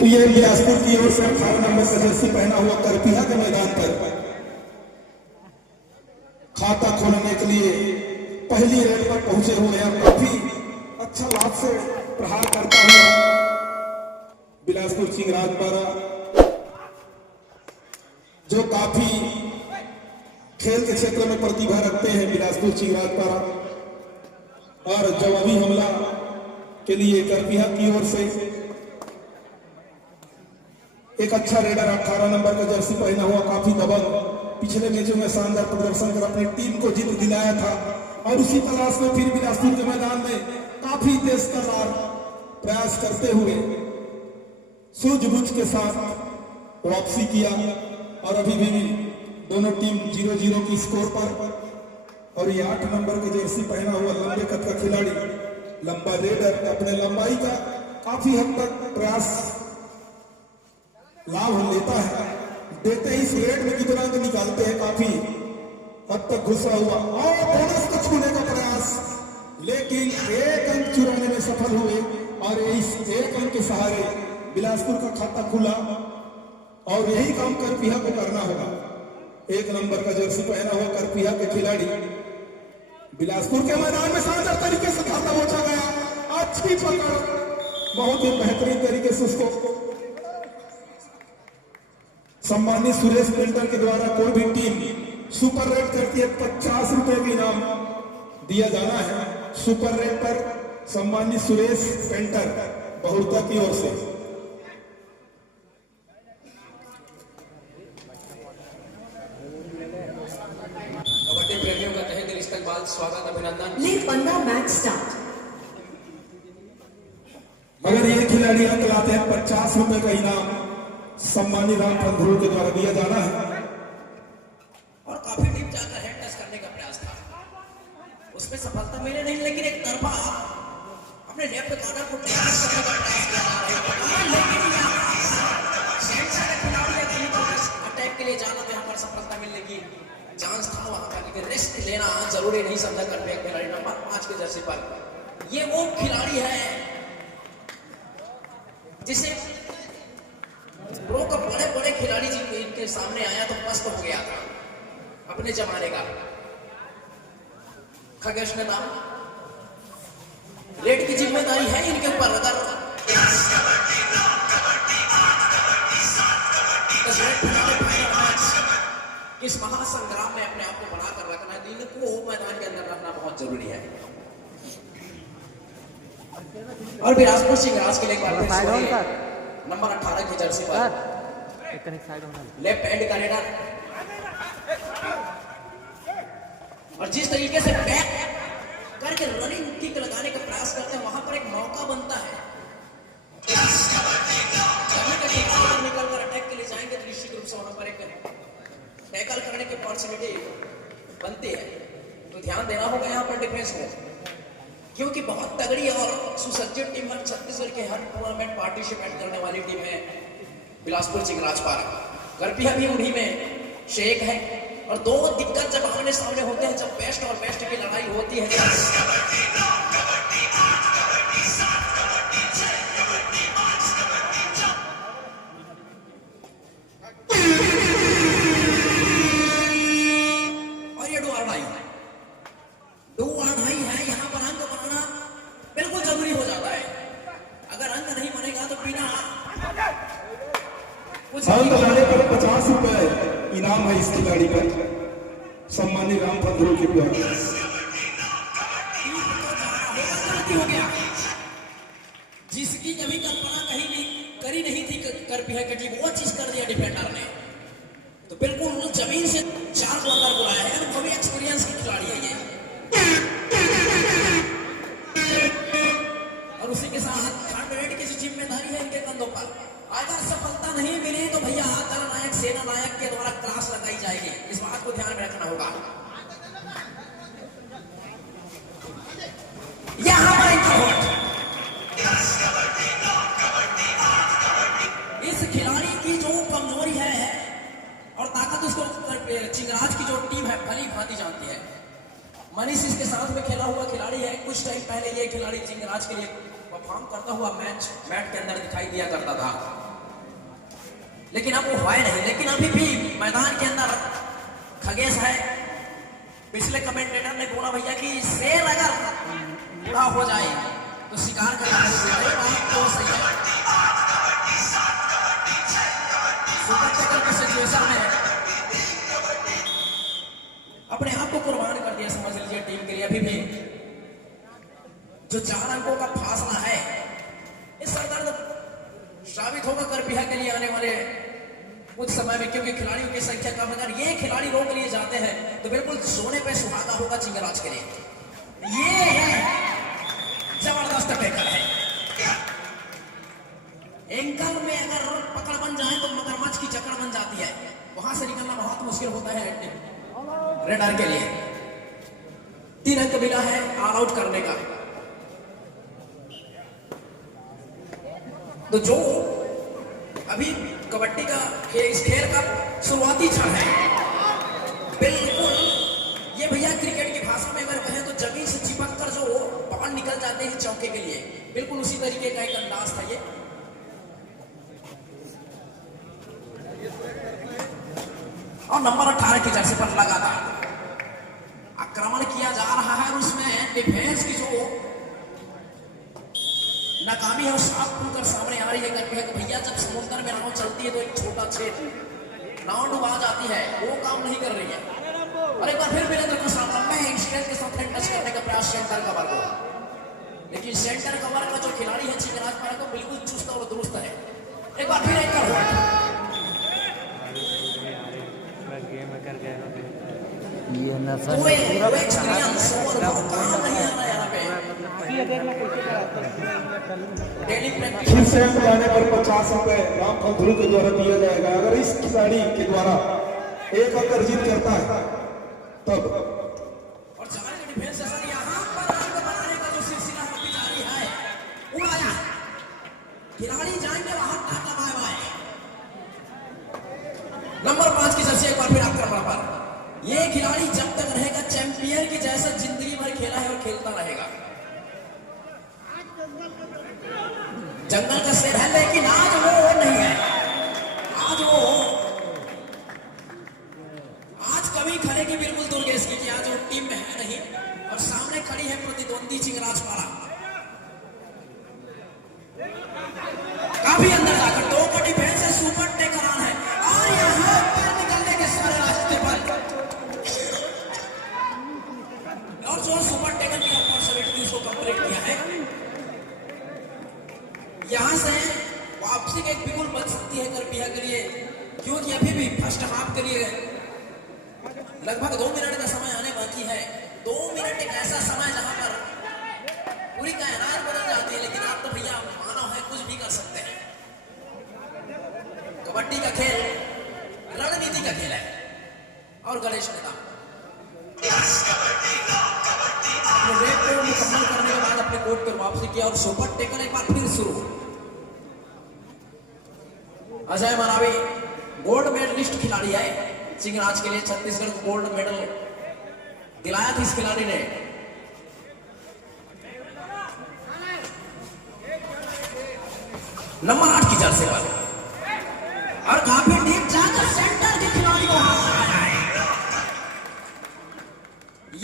तो ये बिलासपुर की ओर से 18 नंबर का जर्सी पहना हुआ करपिया के मैदान पर खाता खोलने के लिए पहली रेड पर पहुंचे हुए हैं। काफी अच्छा लाभ से प्रहार करता हुआ बिलासपुर चिंगराज पारा, जो काफी खेल के क्षेत्र में प्रतिभा रखते हैं बिलासपुर चिंगराज पारा। और जवाबी हमला के लिए करपिया की ओर से एक अच्छा रेडर 18 नंबर का जर्सी पहना हुआ, काफी दबंग, पिछले मैचों में शानदार प्रदर्शन कर अपनी टीम को जीत दिलाया था। और उसी तलाश में फिर बिलासपुर के मैदान में काफी तेज तर्रार प्रयास करते हुए सूझबूझ के साथ वापसी किया। और अभी भी दोनों टीम 0-0 की स्कोर पर। और ये 8 नंबर के जर्सी पहना हुआ लंबे कद का खिलाड़ी, लंबा रेडर, अपने लंबाई का काफी हद तक प्रयास लाभ लेता है। देखते ही रेड में कितना अंक निकालते हैं, काफी हद तक घुसा हुआ और बोनस को छूने का प्रयास, लेकिन एक अंक चुराने में सफल हुए। और इस एक अंक के सहारे बिलासपुर का खाता खुला और यही काम करपिया को करना होगा। 1 नंबर का जर्सी पहना हुआ करपिया के खिलाड़ी बिलासपुर के मैदान में शानदार तरीके से खाता पहुंचा गया। अच्छी पकड़, बहुत ही बेहतरीन तरीके से उसको सम्मानित सुरेश पेंटर के द्वारा कोई भी टीम सुपर रेड करती है 50 रुपए का इनाम दिया जाना है। सुपर रेड पर सम्मानित सुरेश पेंटर बहुड़ता की ओर से। कबड्डी प्रेमियों का तहे दिल इस्तकबाल, स्वागत, अभिनंदन। ले 15 मैच स्टार्ट। मगर ये खिलाड़ी अंक लाते हैं 50 रुपए का इनाम सम्मानित राम पंधरू के द्वारा दिया जाना है। और काफी डीप जाकर हेड टच करने का प्रयास था, उसमें सफलता मिली नहीं, लेकिन एक तरफा अपने लेफ्ट कॉर्नर को ड्राइव करने का प्रयास किया जा रहा है। लेकिन अटैक के लिए जाना तो यहाँ पर सफलता मिलने की चांस था वहां पर, लेकिन रिस्क लेना जरूरी नहीं समझा करते एक खिलाड़ी नंबर 5 के जर्सी पर। ये वो खिलाड़ी है जिसे प्रो का बड़े खिलाड़ी जी इनके सामने आया तो मस्त हो गया था अपने जमाने का। खगेश नेता, रेड की जिम्मेदारी है इनके ऊपर। अगर इस महासंग्राम में अपने आप को बनाकर रखना है, दिन को मैदान के अंदर रखना बहुत जरूरी है। और बिलासपुर चिंगराज के लिए एक बार नंबर 18 की जर्सी पर लेफ्ट हैंड का रेडर, और जिस तरीके से बैक करके रनिंग किक लगाने का प्रयास करते हैं, वहां पर एक मौका बनता है। निकल कर अटैक के लिए जाएंगे तो निश्चित रूप से वहां पर एक टैकल करने की अपॉर्चुनिटी बनती है। तो ध्यान देना होगा यहाँ पर डिफेंस को, क्योंकि बहुत तगड़ी और सुसज्जित टीम हर छत्तीसगढ़ के हर टूर्नामेंट पार्टिसिपेट करने वाली टीम है बिलासपुर चिंगराज पारा। करपिया भी उन्हीं में से एक है। और दो दिक्कत जब आमने सामने होते हैं, जब बेस्ट और बेस्ट की लड़ाई होती है, और ये दो अढ़ाई है, यहाँ पर अंक बनाना बिल्कुल जरूरी हो जाता है। अगर अंक नहीं बनेगा तो बिना अंक लाने पर 50 रुपए इनाम है इस खिलाड़ी पर सम्मानित राम पंधरू के द्वारा। हो गया जिसकी कभी कल्पना करी नहीं थी करपिया की टीम, वो चीज कर दिया डिफेंडर ने। तो बिल्कुल जमीन से 4 को अंदर बुलाया है, वो भी एक्सपीरियंस की खिलाड़ी है ये। और उसी के साथ थर्ड रेड की जो जिम्मेदारी है इनके कंधों पर। अगर सफलता नहीं मिली तो भैया दल नायक सेना नायक के द्वारा क्लास लगाई जाएगी, इस बात को ध्यान में रखना होगा। यहां पर इस खिलाड़ी की जो कमजोरी है और ताकत उसको चिंगराज की जो टीम है भली भांति जानती है। मनीष इसके साथ में खेला हुआ खिलाड़ी है। कुछ टाइम पहले ये खिलाड़ी चिंगराज के लिए परफॉर्म करता हुआ मैट के अंदर दिखाई दिया करता था। लेकिन अब वो है नहीं। लेकिन अभी भी मैदान के अंदर खगेश है। पिछले कमेंटेटर ने बोला भैया कि शेर अगर बूढ़ा हो जाए तो शिकार करना तो सही है। सुपर टैकल की सिचुएशन में अपने आप को कुर्बान कर दिया समझ लीजिए टीम के लिए। अभी भी जो 4 अंकों का फासला है इस सरदर्द साबित होगा करपीहा के लिए आने वाले कुछ समय में, क्योंकि खिलाड़ियों की संख्या कम। अगर ये खिलाड़ी रोक लिए जाते हैं तो बिल्कुल सोने पे सुहागा होगा चिंगराज के लिए। ये है जबरदस्त टैकल है। एंकल में अगर पकड़ बन जाए तो मगरमच्छ की जकड़ बन जाती है, वहां से निकलना बहुत मुश्किल होता है रेडर के लिए। 3 अंक मिला है ऑल आउट करने का। तो जो अभी कबड्डी का इस खेल का शुरुआती क्षण है, बिल्कुल ये भैया क्रिकेट की भाषा में अगर कहें तो जमीन से चिपक कर जो बॉल निकल जाते हैं चौके के लिए, बिल्कुल उसी तरीके का एक अंदाज था ये। और नंबर 18 की जर्सी पर लगातार आक्रमण किया जा रहा है और उसमें डिफेंस की जो नाकामी है वो साफ खुलकर सामने आ रही है। कि भैया जब समुद्र में नाव चलती है तो एक छोटा छेद नाव डुबा जाती है, वो काम नहीं कर रही है। और एक बार फिर वीरेंद्र को सामने में स्ट्रेंथ के साथ टच करने का प्रयास सेंटर कवर को, लेकिन सेंटर कवर का जो खिलाड़ी है चिंगराज पारा को बिल्कुल चुस्त और दुरुस्त है। एक बार फिर एक फिर से अंक लाने पर 50 रुपए रामफल ध्रुव के द्वारा दिया जाएगा। अगर इस खिलाड़ी के द्वारा 1 अंक अर्जित करता है तब। और जगह के डिफेंस सर यहां पर अंक बनाने का जो सिलसिला होती जा रही है उड़ाया, खिलाड़ी जाएंगे वहां टाटा बाय बाय। नंबर 5 की जर्सी एक बार फिर आक्रमण पर। ये खिलाड़ी जब तक रहेगा चैंपियन की जैसा जिंदगी भर खेला है और खेलता रहेगा। जंगल का शेर है लेकिन आज वो नहीं है। आज कभी खड़े की बिल्कुल दुर्गेश की आज वो टीम में है नहीं और सामने खड़ी है प्रतिद्वंदी चिंगराज पारा। काफी अंदर जाकर 2 का डिफेंस है, सुपर टेकर ऑन है और यहां पर निकलने के सारे रास्ते पर और जो सुपर टेकर की अपॉर्चुनिटी उसको कंप्लीट किया है। यहां से वापसी की एक बिल्कुल बच सकती है करपीहा के लिए, क्योंकि अभी भी फर्स्ट हाफ के लिए लगभग 2 मिनट का समय आने बाकी है। 2 मिनट एक ऐसा समय जहां पर पूरी कायनात बदल जाती है, लेकिन आप तो भैया मानव है, कुछ भी कर सकते हैं। कबड्डी का खेल रणनीति का खेल है। और गणेश नेता अपने रेड को मुकम्मल करने के बाद अपने कोर्ट पर वापसी किया और सुपर टेकर एक बार फिर शुरू। अजय मरावी गोल्ड मेडलिस्ट खिलाड़ी है चिंगराज के लिए। छत्तीसगढ़ को गोल्ड मेडल दिलाया था इस खिलाड़ी ने। नंबर 8 की जर्सी पर और काफी डीप जाकर सेंटर के खिलाड़ी को हाथ आया है।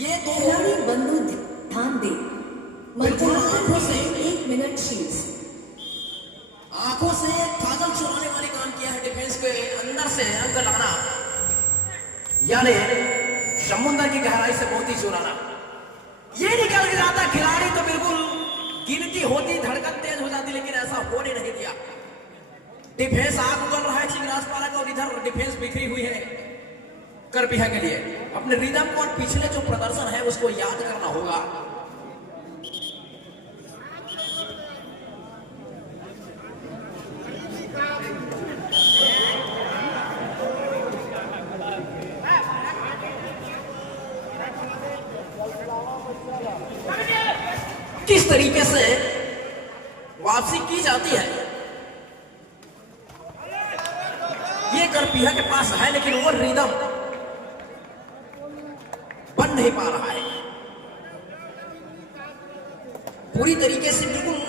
ये दो खिलाड़ी बंधु ध्यान दे, आंखों से 1 मिनट शील्ड्स। आंखों से काजल चुराने वाली काम किया है डिफेंस के अंदर से अंक लाना, यानी समुद्र की गहराई से मोती चुराना। ये निकल के जाता खिलाड़ी तो बिल्कुल गिनती होती, धड़कन तेज हो जाती, लेकिन ऐसा होने नहीं दिया। डिफेंस आग उगल रहा है चिंगराज पारा का और इधर डिफेंस बिखरी हुई है करपीहा के लिए। अपने रिदम को और पिछले जो प्रदर्शन है उसको याद करना होगा। किस तरीके से वापसी की जाती है ये करपीहा के पास है, लेकिन वो रिदम बन नहीं पा रहा है पूरी तरीके से। बिल्कुल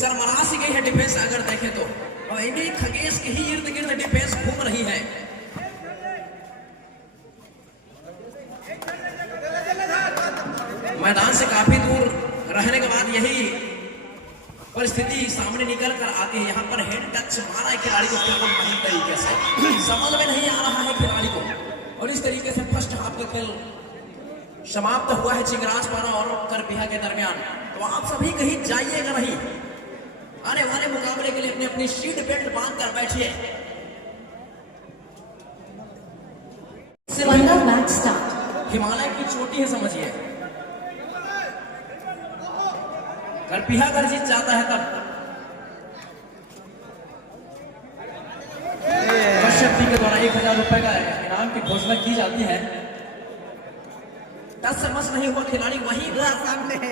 शर्मरा सी गई है डिफेंस अगर देखें तो। और इन्हीं खगेश के ही इर्द गिर्द डिफेंस घूम रही है। मैदान से काफी दूर रहने के बाद यही परिस्थिति सामने निकल कर आती है। यहाँ पर हेड टच मारा है खिलाड़ी को बिल्कुल सही तरीके से, समझ में नहीं आ रहा है खिलाड़ी को। और इस तरीके से फर्स्ट हाफ का खेल समाप्त हुआ है चिंगराजपारा और करपीहा के दरमियान। तो आप सभी कहीं जाइएगा नहीं, आने वाले मुकाबले के लिए अपनी अपनी सीट बेल्ट बांध कर बैठिए। 15 मैच स्टार्ट। हिमालय की चोटी है समझिए। करपीहा अगर जीत जाता है तब कश्यप जी के द्वारा 1000 रुपए का इनाम की घोषणा की जाती है। टच से मस नहीं हुआ खिलाड़ी, वही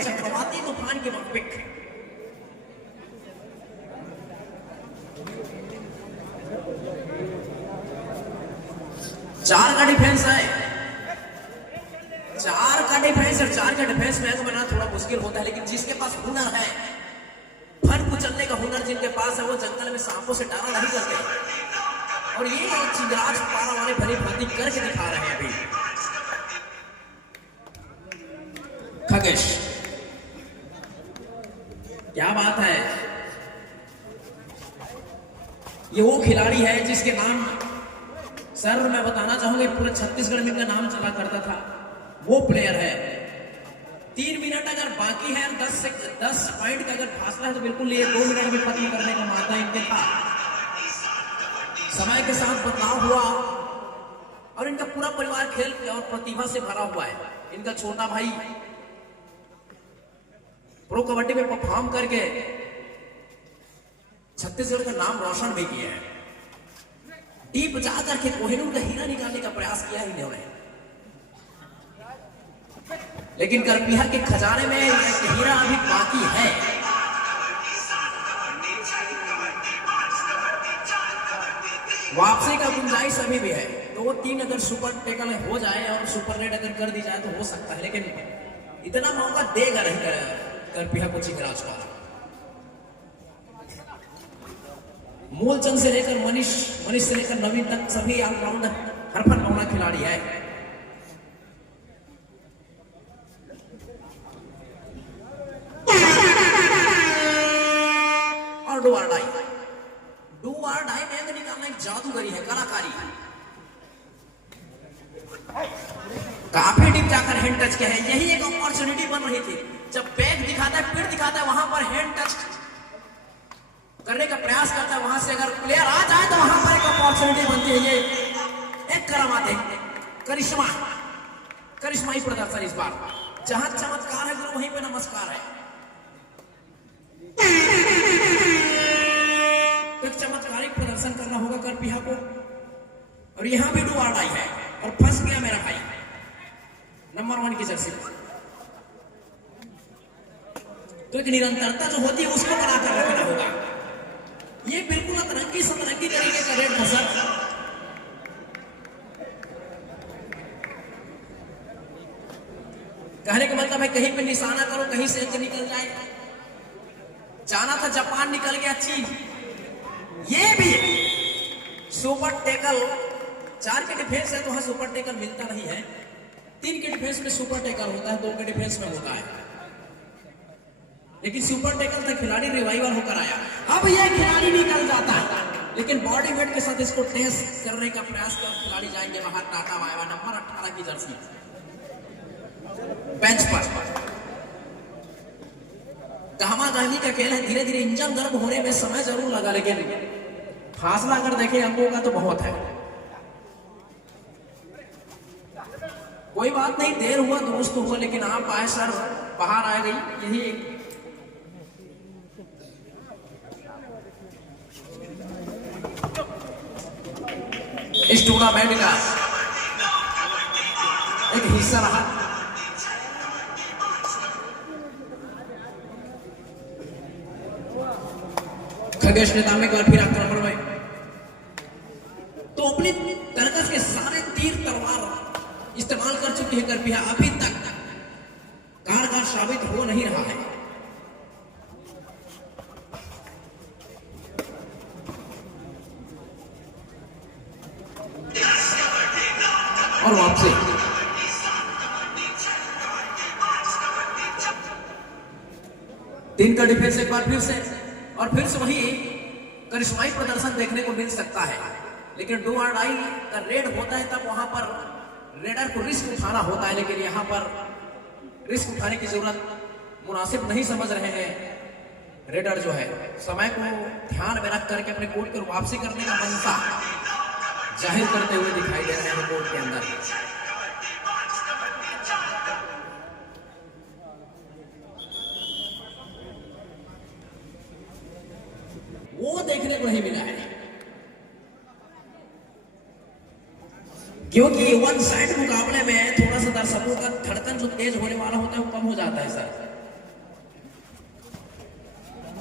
चक्रवाती तूफान के मुताबिक चार का डिफेंस है, चार का डिफेंस और चार का डिफेंस मैच बनाना थोड़ा मुश्किल होता है। लेकिन जिसके पास हुनर है, फन कुचलने का हुनर जिनके पास है, वो जंगल में सांपों से डरा नहीं करते। और ये चिंगराजपारा वाले भली भांति करके दिखा रहे हैं अभी। खगेश, क्या बात है, ये वो खिलाड़ी है जिसके नाम सर मैं बताना चाहूंगा पूरे छत्तीसगढ़ में इनका नाम चला करता था। वो प्लेयर है। 3 मिनट अगर बाकी है, 10 पॉइंट का अगर फासला है तो बिल्कुल ये 2 मिनट में खत्म करने का मादा इनके था। समय के साथ बदलाव हुआ और इनका पूरा परिवार खेल और प्रतिभा से भरा हुआ है। इनका छोटा भाई प्रो कबड्डी में परफॉर्म करके छत्तीसगढ़ का नाम रोशन भी किया है। डीप जाकर के कोहिनूर का हीरा निकालने का प्रयास किया ही इन्होंने, लेकिन करपीहा के खजाने में एक हीरा अभी बाकी है। वापसी का गुंजाइश अभी भी है। तो वो 3 अगर सुपर टेकल हो जाए और सुपर नेट अगर कर दी जाए तो हो सकता है, लेकिन इतना मौका देगा नहीं करपीहा को चिंगराजपारा। मूलचंद से लेकर मनीष से लेकर नवीन तक सभी ऑलराउंडर हरफन पौना खिलाड़ी है। और डू और डाई में निकालना एक जादूगरी है, कलाकारी है। काफी डीप जाकर हैंड टच किया है। यही एक अपॉर्चुनिटी बन रही थी, जब बैक दिखाता है, फिर दिखाता है, वहां पर हैंड टच करने का प्रयास करता है। वहां से अगर प्लेयर आ जाए तो वहां पर एक अपॉर्चुनिटी बनती है। ये एक करामात है, करिश्माई प्रदर्शन इस बार। जहां चमत्कार है वहीं पे नमस्कार है। तो चमत्कारिक प्रदर्शन करना होगा करपीहा को। और यहां भी डू और डाई है और फंस गया मेरा भाई नंबर 1 की जर्सी। तो एक निरंतरता जो होती है उसको बनाकर रखना होगा। ये बिल्कुल अतरंगी सतरंगी तरीके का रेड फंसा। कहने का मतलब है कहीं पे निशाना करो, कहीं से अंक निकल जाए। जाना था जापान, निकल गया चीन। ये भी सुपर टेकल 4 के डिफेंस है तो वहां सुपर टेकल मिलता नहीं है। 3 के डिफेंस में सुपर टेकल होता है, 2 के डिफेंस में होता है। लेकिन सुपर टेकल था खिलाड़ी रिवाइवल होकर आया। अब ये खिलाड़ी निकल जाता है, लेकिन बॉडी वेट के साथ इसको टेस्ट करने का प्रयास कर खिलाड़ी जाएंगे बाहर। टाटा वायवा नंबर 18 की जर्सी बेंच पर। गहमा गहमी का खेल है, धीरे धीरे इंजन गर्म होने में समय जरूर लगा, लेकिन फासला अगर देखें अंकों का तो बहुत है। कोई बात नहीं, देर हुआ दुरुस्त हुआ, लेकिन आप आए सर, बाहर आ गई। यही इस टूर्नामेंट का एक हिस्सा रहा। खगेश ने दामे का फिर आक्रमण में तो अपनी तरकस के सारे तीर तलवार इस्तेमाल कर चुकी है करपीहा। अभी तक कारगर साबित हो नहीं रहा है। और वापसी। तीन का डिफेंस एक बार फिर से, और फिर से वही करिश्माई प्रदर्शन देखने को मिल सकता है। लेकिन डू और डाई का रेड होता है तब वहां पर रेडर को रिस्क उठाना होता है, लेकिन यहां पर रिस्क उठाने की जरूरत मुनासिब नहीं समझ रहे हैं रेडर जो है। समय को ध्यान में रख करके अपने कोर्ट पर वापसी करने का मनसा जाहिर करते हुए दिखाई दे रहे हैं कोर्ट के अंदर। वो देखने को नहीं मिला है, क्योंकि वन साइड मुकाबले में थोड़ा सा दर्शकों का धड़कन जो तेज होने वाला होता है वो कम हो जाता है सर।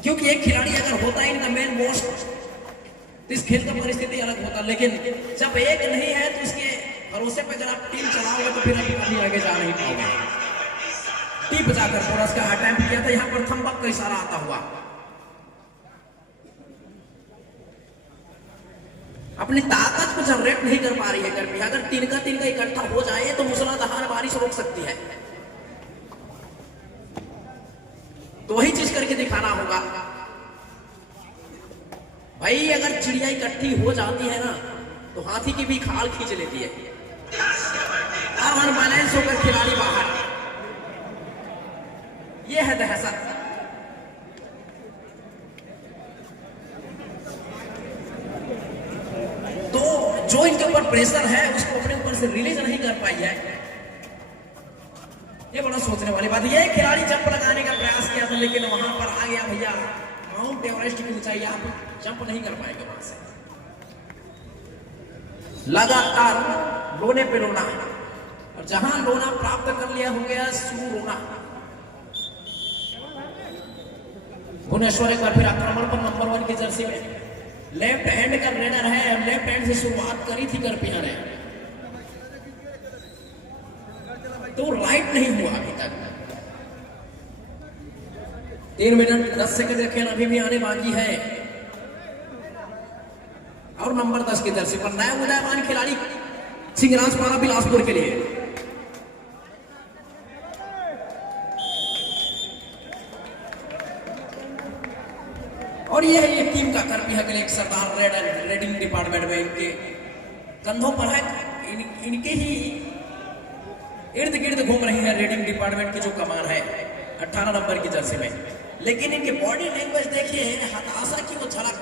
क्योंकि एक खिलाड़ी अगर होता है इन द मेन मोस्ट तो इस खेल का परिस्थिति अलग होता, लेकिन जब एक नहीं है तो इसके भरोसे पे अगर आप टीम चलाओगे तो फिर अभी आगे जा नहीं पाओगे। टीम बचाकर थोड़ा सा अटेम्प्ट किया था, यहां पर थंबक का इशारा आता हुआ। अपनी ताकत को जनरेट नहीं कर पा रही है गर्मी। अगर तीन का इकट्ठा हो जाए तो मूसलाधार बारिश रोक सकती है। तो वही चीज करके दिखाना होगा भाई। अगर चिड़िया इकट्ठी हो जाती है ना तो हाथी की भी खाल खींच लेती है और अनबैलेंस होकर खिलाड़ी बाहर। यह है दहशत। तो जो इनके ऊपर प्रेशर है उसको अपने ऊपर से रिलीज नहीं कर पाई है, ये बड़ा सोचने वाली बात। ये खिलाड़ी जंप लगाने का प्रयास किया था लेकिन वहां पर आ गया भैया माउंट एवरेस्ट की ऊंचाई, आप जंप नहीं कर पाएंगे वहां से। लगातार लोने पे लोना, और जहां लोना प्राप्त कर लिया हो गया शुरू रोना। भुवनेश्वर एक बार फिर आक्रमण पर नंबर 1 की जर्सी में लेफ्ट हैंड का रेडर है, लेफ्ट हैंड से शुरुआत करी थी करपिया ने, तो राइट नहीं हुआ अभी तक। 3 मिनट 10 सेकंड का खेल अभी भी आने बाकी है। और नंबर 10 की जर्सी पर नया उदयमान खिलाड़ी सिंहराजपारा बिलासपुर के लिए। और यह है ये टीम का कर्मी है कि एक सरदार रेडिंग डिपार्टमेंट में इनके कंधों पर है, इनके ही इर्द गिर्द घूम रही है रेडिंग डिपार्टमेंट की जो कमान है 18 नंबर की जर्सी में। लेकिन इनके बॉडी लैंग्वेज देखिए, हताशा की वो झलक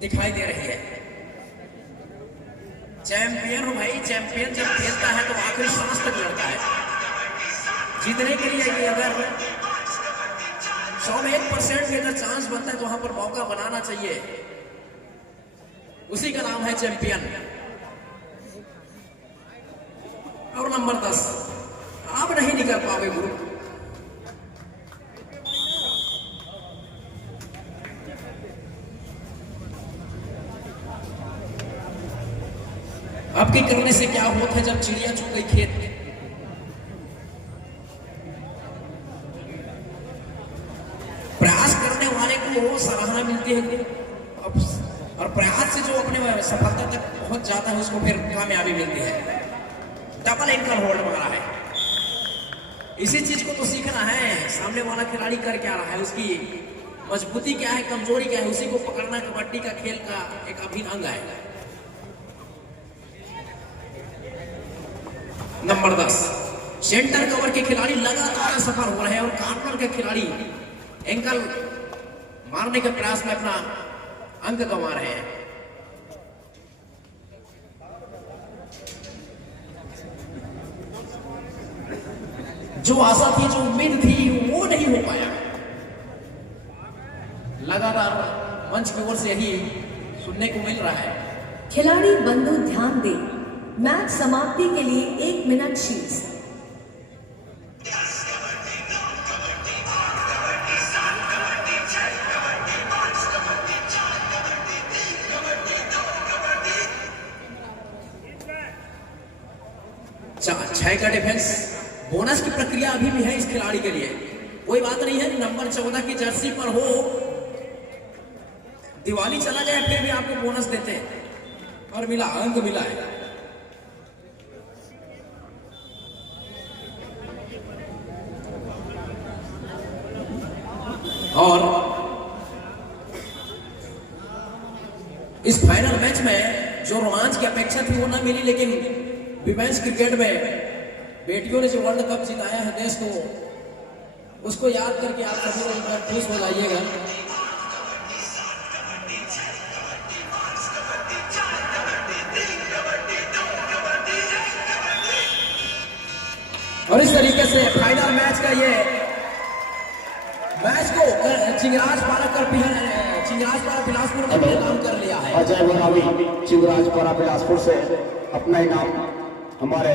दिखाई दे रही है। चैंपियन हो भाई, चैंपियन जब खेलता है तो आखिरी सांस तक लड़ता है। जीतने के लिए कि अगर 100 में 1% भी अगर चांस बनता है तो वहां पर मौका बनाना चाहिए, उसी का नाम है चैंपियन। और नंबर 10 आप नहीं निकल पाओगे गुरु। आपके करने से क्या होता है जब चिड़िया चुग गई खेत में। प्रयास करने वाले को सराहना मिलती है और प्रयास से जो अपने सफलता तक पहुंच जाता है उसको फिर कामयाबी मिलती है। डबल एंकल होल्ड मारा है, इसी चीज को तो सीखना है। सामने वाला खिलाड़ी कर क्या रहा है, उसकी मजबूती क्या है, कमजोरी क्या है, उसी को पकड़ना कबड्डी का खेल का एक अभिन्न अंग है। नंबर 10 सेंटर कवर के खिलाड़ी लगातार सफल हो रहे हैं और कॉर्नर के खिलाड़ी एंकल मारने के प्रयास में अपना अंक गंवा रहे हैं। जो आशा थी, जो उम्मीद थी, वो नहीं हो पाया। लगातार मंच की ओर से यही सुनने को मिल रहा है। खिलाड़ी बंधु ध्यान दे, मैच समाप्ति के लिए 1 मिनट शीर्ष। छह का डिफेंस, बोनस की प्रक्रिया अभी भी है इस खिलाड़ी के लिए। कोई बात नहीं है नंबर 14 की जर्सी पर हो, दिवाली चला जाए फिर भी आपको बोनस देते हैं। और मिला, अंक मिला है। और इस फाइनल मैच में जो रोमांच की अपेक्षा थी वो ना मिली, लेकिन विमेंस क्रिकेट में बेटियों ने जो वर्ल्ड कप जिताया है देश को, उसको याद करके आप सभी लोग खुश हो जाइएगा। और इस तरीके से फाइनल मैच का ये मैच को चिंगराजपारा बिलासपुर ने नाम कर लिया है। अजय बनावी चिंगराजपारा बिलासपुर से अपना इनाम हमारे